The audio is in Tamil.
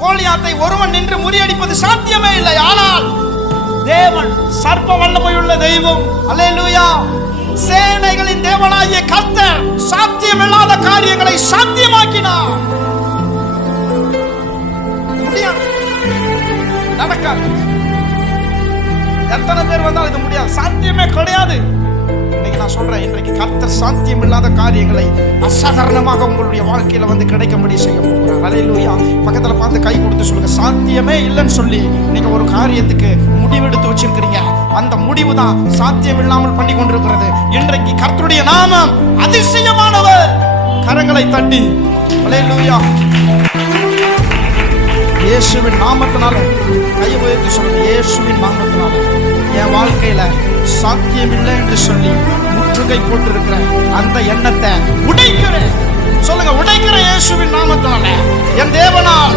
கோலியாத்தை ஒருவன் நின்று முறியடிப்பது சாத்தியமே இல்லை. ஆனால் தேவன் சர்ப்ப வல்லமையுள்ள தெய்வம். அல்லேலூயா. சேனைகளின் தேவனாகிய கர்த்தர் சாத்தியமில்லாத காரியங்களை சாத்தியமாக்கினார். நடக்காது. எத்தனை பேர் வந்தாலும் இது முடியாது. சாத்தியமே கிடையாது. நான் சொல்றேன். இன்றைக்கு கர்த்தர் சாத்தியம் இல்லாத காரியங்களை அசாதாரணமாக உங்களுடைய வாழ்க்கையில வந்து கிடைக்கும்படி செய்ய போகிறார். அலையிலூயா பக்கத்துல பார்த்து கை கொடுத்து சொல்லுங்க. சாத்தியமே இல்லைன்னு சொல்லி நீங்க ஒரு காரியத்துக்கு முடிவெடுத்து வச்சிருக்கிறீங்க. அந்த முடிவு தான் சாத்தியம் இல்லாமல் பண்ணி கொண்டிருக்கிறது. இன்றைக்கு கர்த்தருடைய நாமம் அதிசயமானவர். கரங்களை தட்டி. ஹalleluya இயேசுவின் நாமத்தினால கை உயர்த்தி சொல்லுங்க. இயேசுவின் நாமத்தினால. என் வாழ்க்கையில சாத்தியம் இல்லை என்று சொல்லி முற்றுகை போட்டிருக்கிற அந்த எண்ணத்தை உடைக்கிறேன். சொல்லுங்க உடைக்கிற இயேசுவின் நாமத்தினால. என் தேவனால்